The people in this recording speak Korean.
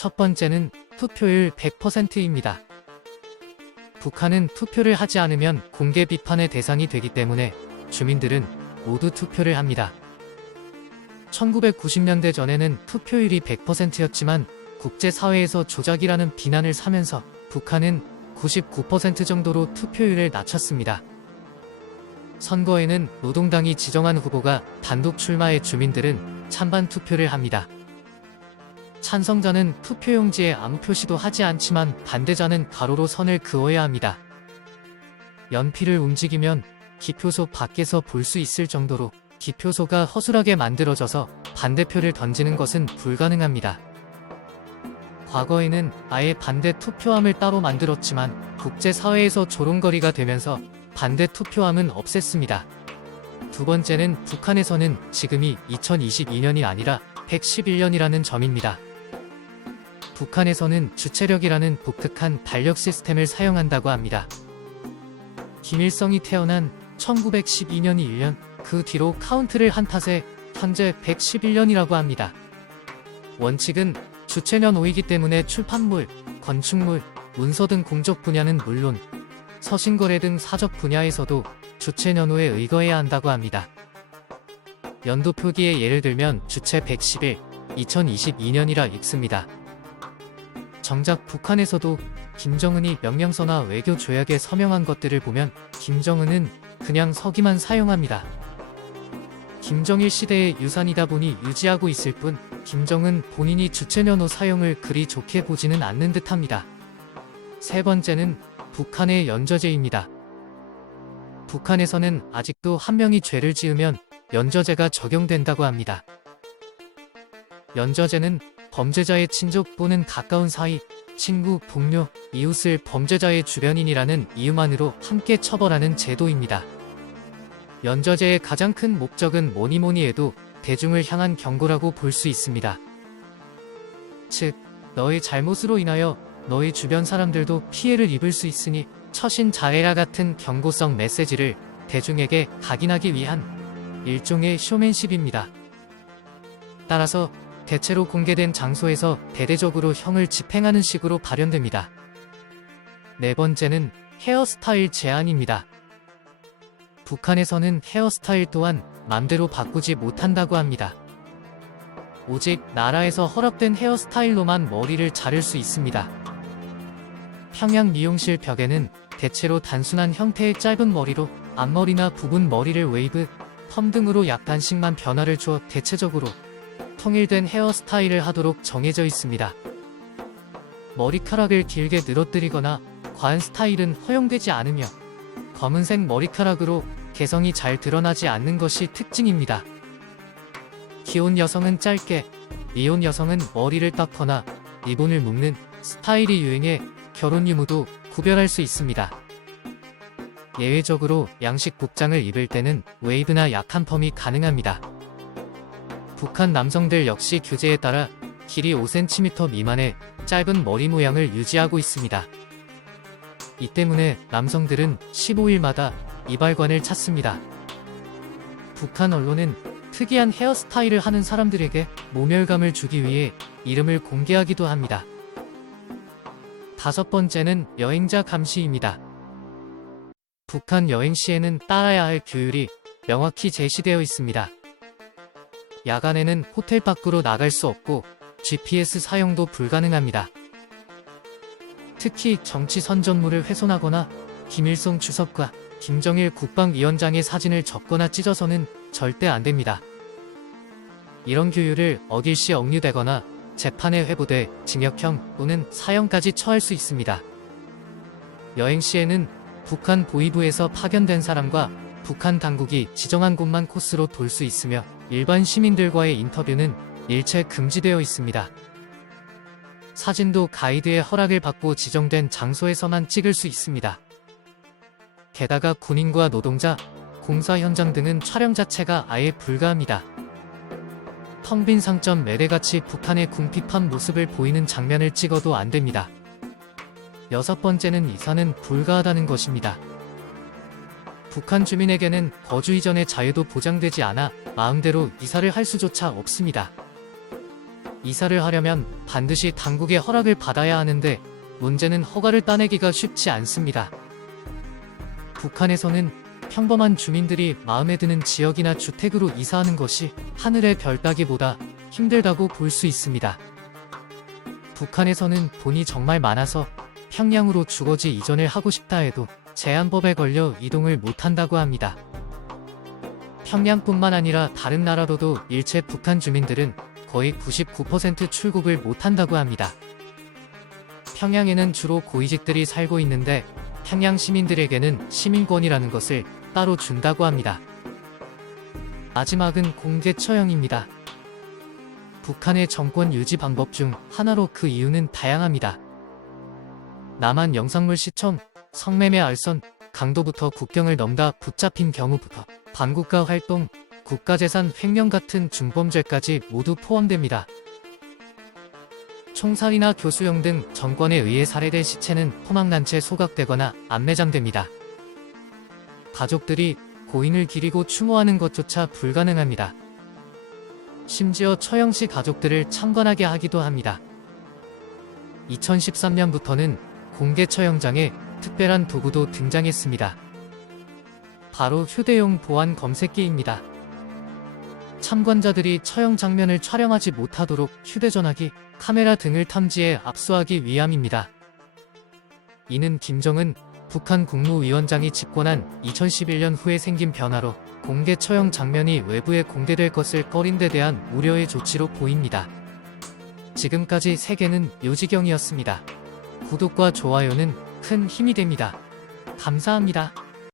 첫 번째는 투표율 100%입니다. 북한은 투표를 하지 않으면 공개 비판의 대상이 되기 때문에 주민들은 모두 투표를 합니다. 1990년대 전에는 투표율이 100%였지만 국제사회에서 조작이라는 비난을 사면서 북한은 99% 정도로 투표율을 낮췄습니다. 선거에는 노동당이 지정한 후보가 단독 출마해 주민들은 찬반 투표를 합니다. 찬성자는 투표용지에 아무 표시도 하지 않지만 반대자는 가로로 선을 그어야 합니다. 연필을 움직이면 기표소 밖에서 볼 수 있을 정도로 기표소가 허술하게 만들어져서 반대표를 던지는 것은 불가능합니다. 과거에는 아예 반대 투표함을 따로 만들었지만 국제사회에서 조롱거리가 되면서 반대 투표함은 없앴습니다. 두 번째는 북한에서는 지금이 2022년이 아니라 111년이라는 점입니다. 북한에서는 주체력이라는 독특한 달력 시스템을 사용한다고 합니다. 김일성이 태어난 1912년이 1년, 그 뒤로 카운트를 한 탓에 현재 111년이라고 합니다. 원칙은 주체년호이기 때문에 출판물, 건축물, 문서 등 공적 분야는 물론 서신거래 등 사적 분야에서도 주체년호에 의거해야 한다고 합니다. 연도 표기에 예를 들면 주체 110일, 2022년이라 읽습니다. 정작 북한에서도 김정은이 명령서나 외교 조약에 서명한 것들을 보면 김정은은 그냥 서기만 사용합니다. 김정일 시대의 유산이다 보니 유지하고 있을 뿐 김정은 본인이 주체년호 사용을 그리 좋게 보지는 않는 듯합니다. 세 번째는 북한의 연저제입니다. 북한에서는 아직도 한 명이 죄를 지으면 연저제가 적용된다고 합니다. 연저제는 범죄자의 친족 또는 가까운 사이, 친구, 동료, 이웃을 범죄자의 주변인이라는 이유만으로 함께 처벌하는 제도입니다. 연저제의 가장 큰 목적은 뭐니뭐니 해도 대중을 향한 경고라고 볼 수 있습니다. 즉, 너의 잘못으로 인하여 너의 주변 사람들도 피해를 입을 수 있으니 처신 잘해라 같은 경고성 메시지를 대중에게 각인하기 위한 일종의 쇼맨십입니다. 따라서 대체로 공개된 장소에서 대대적으로 형을 집행하는 식으로 발현됩니다. 네 번째는 헤어스타일 제한입니다. 북한에서는 헤어스타일 또한 맘대로 바꾸지 못한다고 합니다. 오직 나라에서 허락된 헤어스타일로만 머리를 자를 수 있습니다. 평양 미용실 벽에는 대체로 단순한 형태의 짧은 머리로 앞머리나 부분 머리를 웨이브, 펌 등으로 약간씩만 변화를 주어 대체적으로 통일된 헤어스타일을 하도록 정해져 있습니다. 머리카락을 길게 늘어뜨리거나 과한 스타일은 허용되지 않으며 검은색 머리카락으로 개성이 잘 드러나지 않는 것이 특징입니다. 기혼 여성은 짧게, 미혼 여성은 머리를 깎거나 리본을 묶는 스타일이 유행해 결혼 유무도 구별할 수 있습니다. 예외적으로 양식 복장을 입을 때는 웨이브나 약한 펌이 가능합니다. 북한 남성들 역시 규제에 따라 길이 5cm 미만의 짧은 머리 모양을 유지하고 있습니다. 이 때문에 남성들은 15일마다 이발관을 찾습니다. 북한 언론은 특이한 헤어스타일을 하는 사람들에게 모멸감을 주기 위해 이름을 공개하기도 합니다. 다섯 번째는 여행자 감시입니다. 북한 여행 시에는 따라야 할 규율이 명확히 제시되어 있습니다. 야간에는 호텔 밖으로 나갈 수 없고 GPS 사용도 불가능합니다. 특히 정치 선전물을 훼손하거나 김일성 주석과 김정일 국방위원장의 사진을 적거나 찢어서는 절대 안됩니다. 이런 규율을 어길 시 억류되거나 재판에 회부돼 징역형 또는 사형까지 처할 수 있습니다. 여행 시에는 북한 보위부에서 파견된 사람과 북한 당국이 지정한 곳만 코스로 돌 수 있으며 일반 시민들과의 인터뷰는 일체 금지되어 있습니다. 사진도 가이드의 허락을 받고 지정된 장소에서만 찍을 수 있습니다. 게다가 군인과 노동자, 공사 현장 등은 촬영 자체가 아예 불가합니다. 텅 빈 상점 매대같이 북한의 궁핍한 모습을 보이는 장면을 찍어도 안됩니다. 여섯 번째는 이사는 불가하다는 것입니다. 북한 주민에게는 거주 이전의 자유도 보장되지 않아 마음대로 이사를 할 수조차 없습니다. 이사를 하려면 반드시 당국의 허락을 받아야 하는데 문제는 허가를 따내기가 쉽지 않습니다. 북한에서는 평범한 주민들이 마음에 드는 지역이나 주택으로 이사하는 것이 하늘의 별 따기보다 힘들다고 볼 수 있습니다. 북한에서는 돈이 정말 많아서 평양으로 주거지 이전을 하고 싶다 해도 제한법에 걸려 이동을 못한다고 합니다. 평양뿐만 아니라 다른 나라로도 일체 북한 주민들은 거의 99% 출국을 못한다고 합니다. 평양에는 주로 고위직들이 살고 있는데 평양 시민들에게는 시민권이라는 것을 따로 준다고 합니다. 마지막은 공개 처형입니다. 북한의 정권 유지 방법 중 하나로 그 이유는 다양합니다. 남한 영상물 시청, 성매매 알선, 강도부터 국경을 넘다 붙잡힌 경우부터 반국가 활동, 국가재산 횡령 같은 중범죄까지 모두 포함됩니다. 총살이나 교수형 등 정권에 의해 살해된 시체는 포막난 채 소각되거나 안매장됩니다. 가족들이 고인을 기리고 추모하는 것조차 불가능합니다. 심지어 처형 시 가족들을 참관하게 하기도 합니다. 2013년부터는 공개 처형장에 특별한 도구도 등장했습니다. 바로 휴대용 보안 검색기입니다. 참관자들이 처형 장면을 촬영하지 못하도록 휴대전화기, 카메라 등을 탐지해 압수하기 위함입니다. 이는 김정은 북한 국무위원장이 집권한 2011년 후에 생긴 변화로 공개 처형 장면이 외부에 공개될 것을 꺼린 데 대한 우려의 조치로 보입니다. 지금까지 세계는 요지경이었습니다. 구독과 좋아요는 큰 힘이 됩니다. 감사합니다.